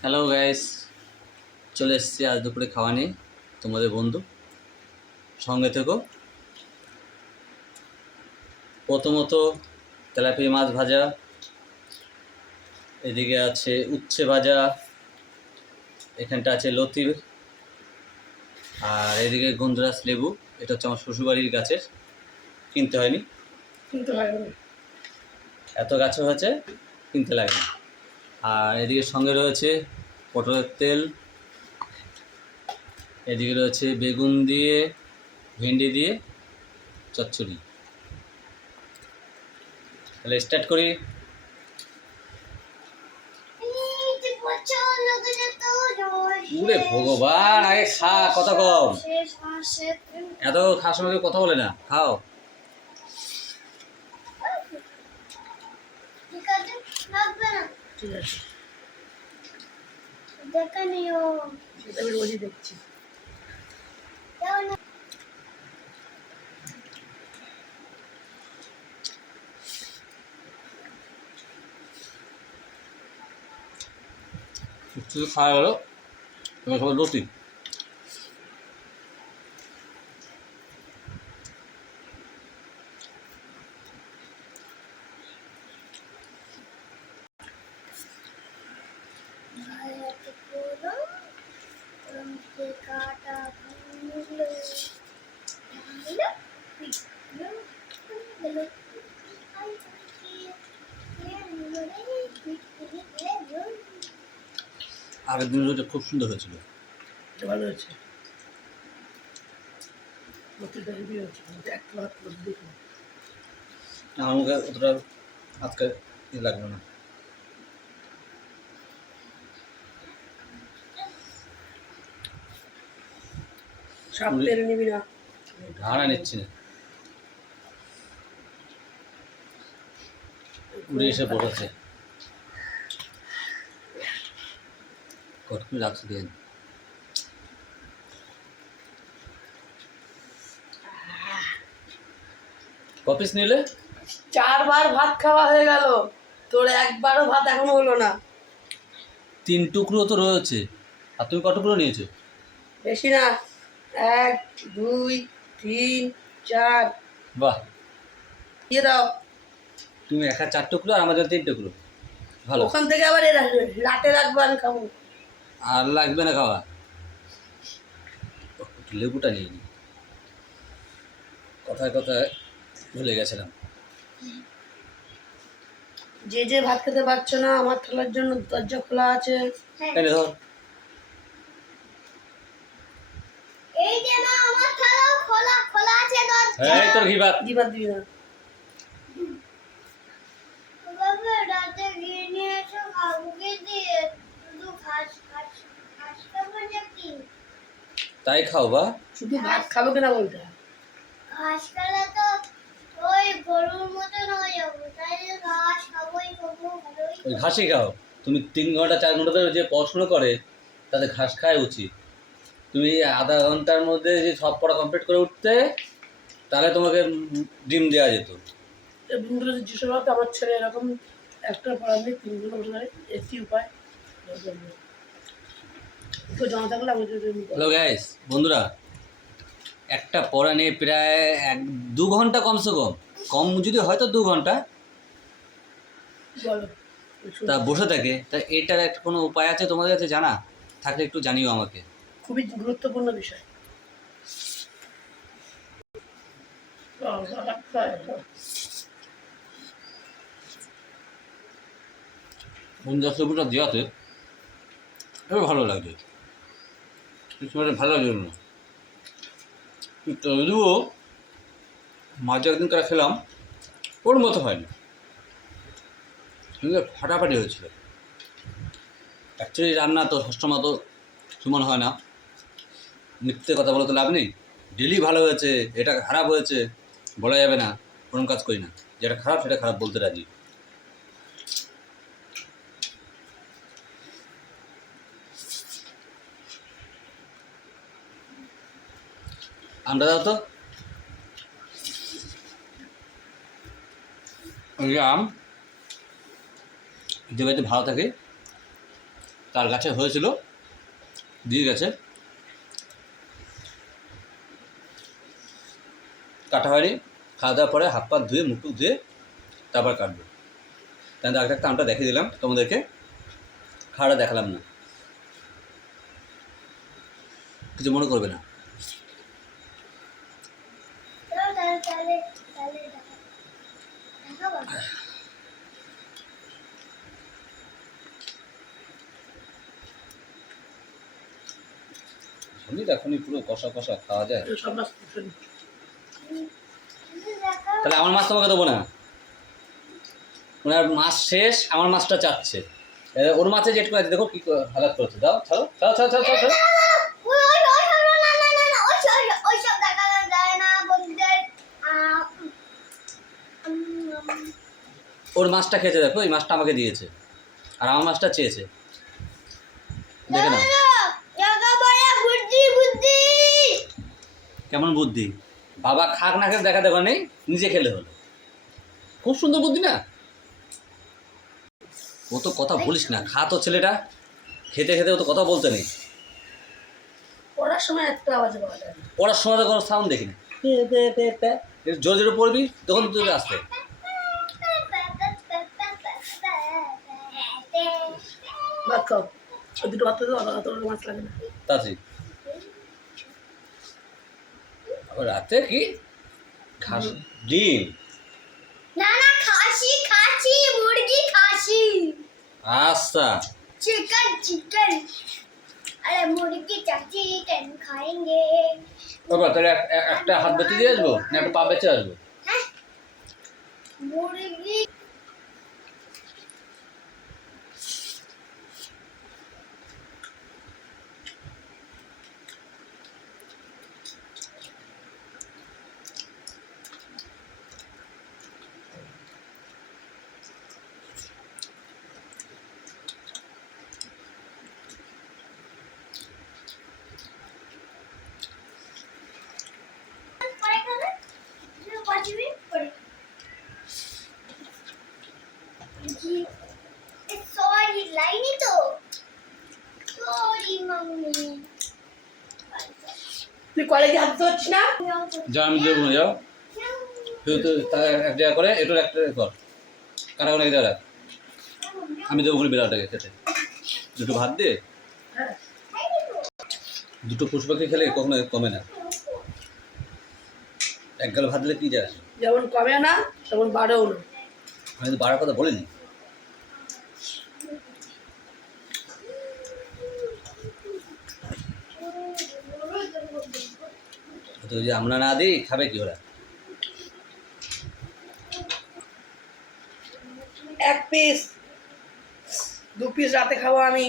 Hello guys চলে এসেছি আজ দুপুরে খাওয়া নিয়ে তোমাদের বন্ধু। সঙ্গে থেকো। প্রথমত তেলাপিয়া মাছ ভাজা এদিকে আছে উচ্ছে ভাজা এখানটা আছে লতি আর এদিকে গন্ধরাস লেবু এটা হচ্ছে আমার শ্বশুরবাড়ির গাছের কিনতে হয়নি? কিন্তু হয়। এত গাছও হয়েছে কিনতে লাগে না আর এদিকে সঙ্গে রয়েছে পটলের তেল, এদিকে রয়েছে বেগুন দিয়ে, ভেন্ডি দিয়ে চচ্চড়ি। তাহলে স্টার্ট করি। উরে ভগবান, আগে খা, কথা কম। এত খাওয়ার সময় কথা বলে না, খাও। ঠিক আছে। দেখা নিও সেটা আমি রোজই দেখছি। খাওয়া গেল সবাই কাটা আগের দিন রোজটা খুব সুন্দর হয়েছিল। ভালো হয়েছে। মুখে অতটা আজকে ই লাগল না। সাপ তেল নিবি না। ভাড়া নিচ্ছি না উড়ে এসে কটকুই রাখছি দিয়ে। কপিস নিলে? চারবার ভাত খাওয়া হয়ে গেল। তোর একবারও ভাত এখনও হলো না। তিন টুকরো তো রয়েছে। আর তুমি কত টুকরো নিয়েছো? বেশি না। এক দুই তিন চার। বাহ। দিয়ে দাও। তুমি একা চার টুকরো আর আমাদের তিন টুকরো। ভালো। ওখান থেকে আবার এ রা- রাতে রাখব আমি খাব। আর লাগবে না খাওয়া। লেবুটা নিয়ে নি। কথায় কথায় ভুলে গেছিলাম। যে যে ভাত খেতে পারছ না আমার থালার জন্য দরজা খোলা আছে। ধর। এই যে না আমার থালা খোলা খোলা আছে দরজা। এই তোর দিবি না। বাবা রাতে গিয়ে নিয়ে এসো কাকুকে দিয়ে শুধু ঘাস ঘাস ঘাস খাব নাকি? তাই খাও বা। শুধু ভাত খাব কিনা বলতে। ঘাস খেলে তো ওই গরুর মতন হয়ে যাব তাই ঘাস খাবোই খাব ভালোই ঘাসই খাও। তুমি তিন ঘণ্টা চার ঘণ্টা ধরে যে পড়াশোনা করে তাতে ঘাস খায় উচিত। তুমি আধা ঘণ্টার মধ্যে যদি সব পড়া কমপ্লিট করে উঠতে তাহলে তোমাকে ডিম দেওয়া যেত। বন্ধুরা যেসব আমার ছেলে এরকম একটা পড়া বসে থাকে উপায়। হ্যালো গ্যাস বন্ধুরা একটা পড়া নিয়ে প্রায় এক দু ঘণ্টা কমসে কম। কম যদি হয়তো দু ঘণ্টা। তা বসে থাকে। তা এটার একটা কোনো উপায় আছে তোমাদের কাছে জানা? থাকলে একটু জানিও আমাকে। খুবই গুরুত্বপূর্ণ বিষয়। বন্ধুরা সবুজটা দেওয়াতে এবার ভালো লাগছে এই ভালো না। তবুও মাছ একদিন করে খেলাম, ওর মতো হয়নি। ফাটাফাটি হয়েছিল। অ্যাকচুয়ালি রান্না তো সবসময় তো সমান হয় না। মিথ্যে কথা বলে তো লাভ নেই। ডেলি ভালো হয়েছে, এটা খারাপ হয়েছে, বলা যাবে না, কোনো কাজ করি না। যেটা খারাপ, সেটা খারাপ বলতে রাজি। আমরা দাও তো। আম যে বাড়িতে ভালো থাকে, তার গাছে হয়েছিল, দিয়ে গেছে। কাটা হয়নি খাওয়া দাওয়ার পরে হাত পা ধুয়ে, মুখ ধুয়ে তারপর কাটবো। তাই একটা আমটা দেখিয়ে দিলাম তোমাদেরকে। খাওয়াটা দেখালাম না। কিছু মনে করবে না। দেখা শুনি এখনই পুরো কষা কষা খাওয়া যায়। তাহলে আমার মাছ তোমাকে দেবো না। ওনার মাছ শেষ, আমার মাছটা চাচ্ছে। ওর মাছে যেটুকু আছে, দেখো কি হালাত করছে। দাও, ছাড়ো ছাড়ো ছাড়ো ছাড়ো ছাড়ো। না না না না না ওর মাছটা খেয়েছে, দেখো, এই মাছটা আমাকে দিয়েছে। আর আমার মাছটা চেয়েছে। দেখে বুদ্ধি কেমন বুদ্ধি? বাবা খাক না খেয়ে দেখা দেখো নেই নিজে খেলে হলো। খুব সুন্দর বুদ্ধি না? ও তো কথা বলিস না খা তো ছেলেটা। খেতে খেতে ও তো কথা বলতে নেই। পড়ার সময় একটা আওয়াজ। পড়ার সময় তো কোনো সাউন্ড দেখি না। জোরে জোরে পড়বি তখন তুই আসতে। দুটো ভাত তো অত অত মাছ লাগে না। তাড়াতাড়ি আবার রাতে কি? খাস ডিম? না না খাসি খাসি মুরগি খাসি। আচ্ছা। চিকেন চিকেন আরে মুরগি চাচি কেন খায়েঙ্গে বাবা তাহলে একটা হাত বেঁচে দিয়ে আসব? না একটা পা বেঁচে আসব? হ্যাঁ। মুরগি সরি লাইনি তো। সরি মাম্মি তুই কলেজে হাত না? আমি না, যাও। তুই তো এক জায়গা করে এটার একটা কর। কাটা করে এক জায়গা রাখ। আমি দেবো বিড়ালটাকে খেতে। দুটো ভাত দিয়ে হ্যাঁ দুটো পশু পাখি খেলে কখনো কমে না। এক গাল ভাত দিলে কি যায়? যেমন কমে না তেমন বাড়েও না। আমি তো বাড়ার কথা বলিনি। তো যদি আমরা না দিই খাবে কি ওরা? এক পিস দু পিস রাতে খাব আমি।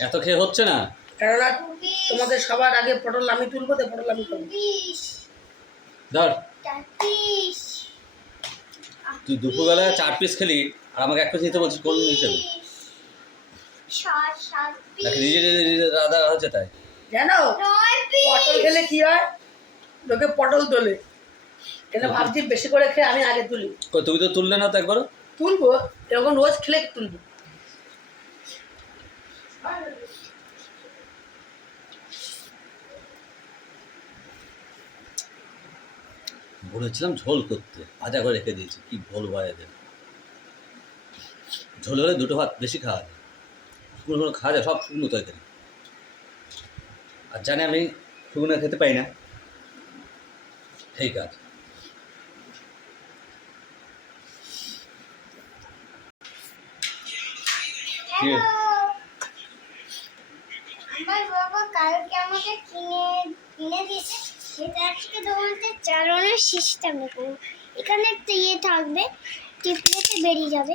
এত খেয়ে হচ্ছে না? কেননা তোমাদের সবার আগে পটল আমি তুলবো তো পটল আমি খাব। ধর। তুই দুপুরবেলা চার পিস খেলি আর আমাকে এক পিস নিতে বলছিস কোন হিসেবে? নিজে দাদা হচ্ছে তাই? জানো? পটল খেলে কি হয়? লোকে পটল তোলে। এটা ভাবছি বেশি করে খেয়ে আমি আগে তুলি। তুমি তো তুললে না তো একবারও? তুলবো এরকম রোজ খেলে তুলবো? বলেছিলাম ঝোল করতে। ভাজা করে রেখে দিয়েছি। কি ভোল এদের। ঝোল হলে দুটো ভাত বেশি খাওয়া যায়। শুকনো শুকনো খাওয়া যায় সব শুকনো তরকারি। আর জানি আমি শুকনো খেতে পাই না। ঠিক আছে। আমার বাবা কালকে আমাকে কিনে কিনে দিয়েছে। সেটা আজকে তোমাদের চালানোর সিস্টেম দেখুন এখানে একটা ইয়ে থাকবে টিপলেতে বেরিয়ে যাবে।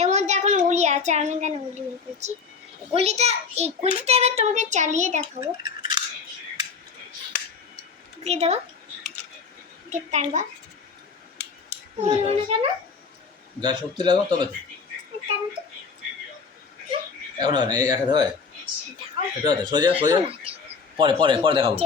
এর মধ্যে এখন গুলি আছে আমি এখানে গুলি বের করছি? গুলিটা এই গুলিটা এবার তোমাকে চালিয়ে দেখাবো। যা দেবো কে টানবা। বলব না কেন? গায়ে শক্তি লাগাও তবে এখন হয় না একা হয়? এটা সোজা সোজা। পরে পরে পরে দেখাবো।